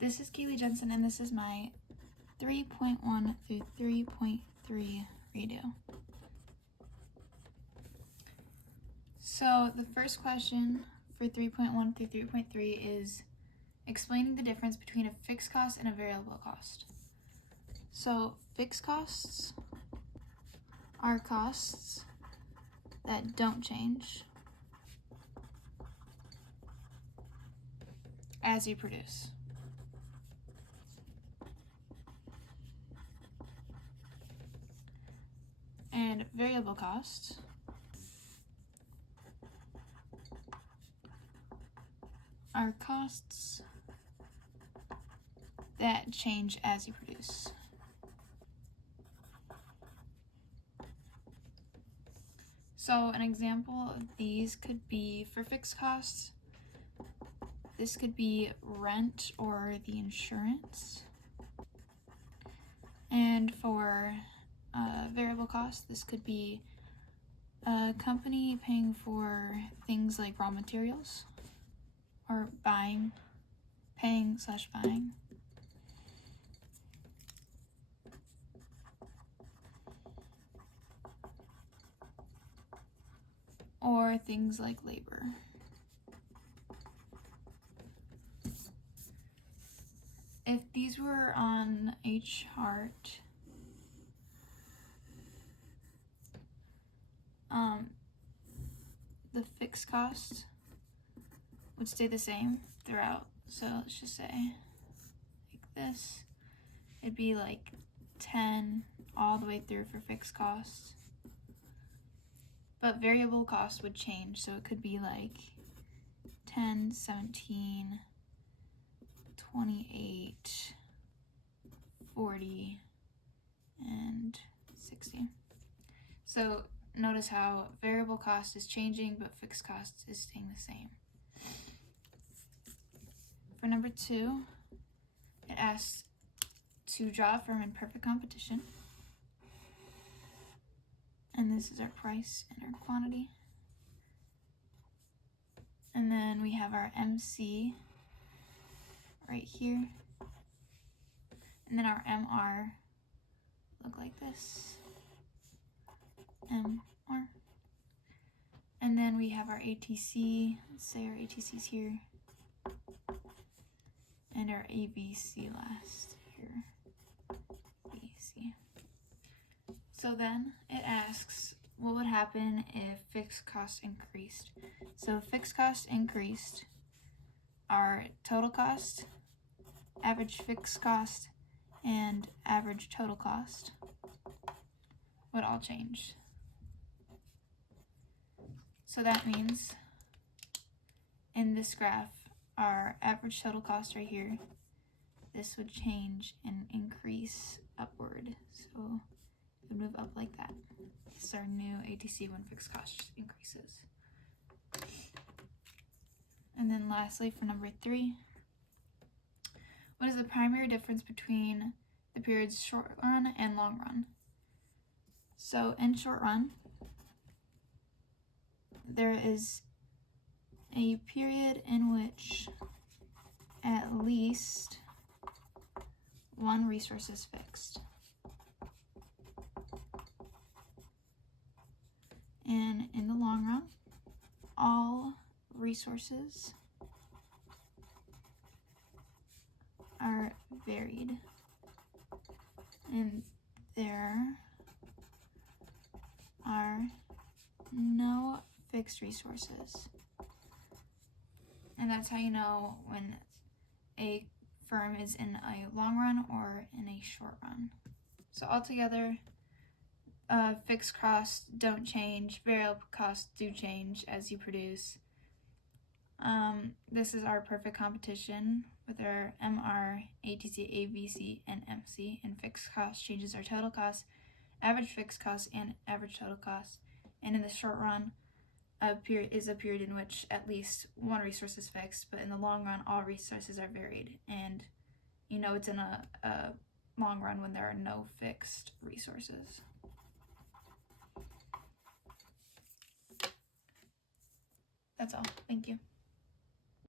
This is Kaylee Jensen, and this is my 3.1 through 3.3 redo. So the first question for 3.1 through 3.3 is explaining the difference between a fixed cost and a variable cost. So fixed costs are costs that don't change as you produce. And variable costs are costs that change as you produce. So an example of these could be for fixed costs. This could be rent or the insurance. And for variable costs, this could be a company paying for things like raw materials or paying/buying. Or things like labor. If these were on a chart, the fixed cost would stay the same throughout. So let's just say like this. It'd be like 10 all the way through for fixed costs. But variable cost would change, so it could be like 10, 17, 28, 40, and 60. So notice how variable cost is changing, but fixed cost is staying the same. For number 2, it asks to draw a firm in perfect competition. And this is our price and our quantity. And then we have our MC right here. And then our MR look like this. MR. And then we have our ATC. Let's say our ATC is here. And our ABC last here. ABC. So then it asks what would happen if fixed costs increased. So if fixed costs increased, our total cost, average fixed cost, and average total cost would all change. So that means in this graph, our average total cost right here, this would change and increase upward. So it would move up like that. This is our new ATC when fixed cost increases. And then lastly, for number 3, what is the primary difference between the periods short run and long run? So in short run, there is a period in which at least one resource is fixed. And in the long run, all resources are varied. And there are no fixed resources. And that's how you know when a firm is in a long run or in a short run. So altogether, fixed costs don't change, variable costs do change as you produce. This is our perfect competition with our MR, ATC, ABC, and MC, and fixed cost changes our total cost, average fixed cost, and average total cost. And in the short run, a period in which at least one resource is fixed, but in the long run, all resources are varied. And you know it's in a long run when there are no fixed resources. That's all. Thank you.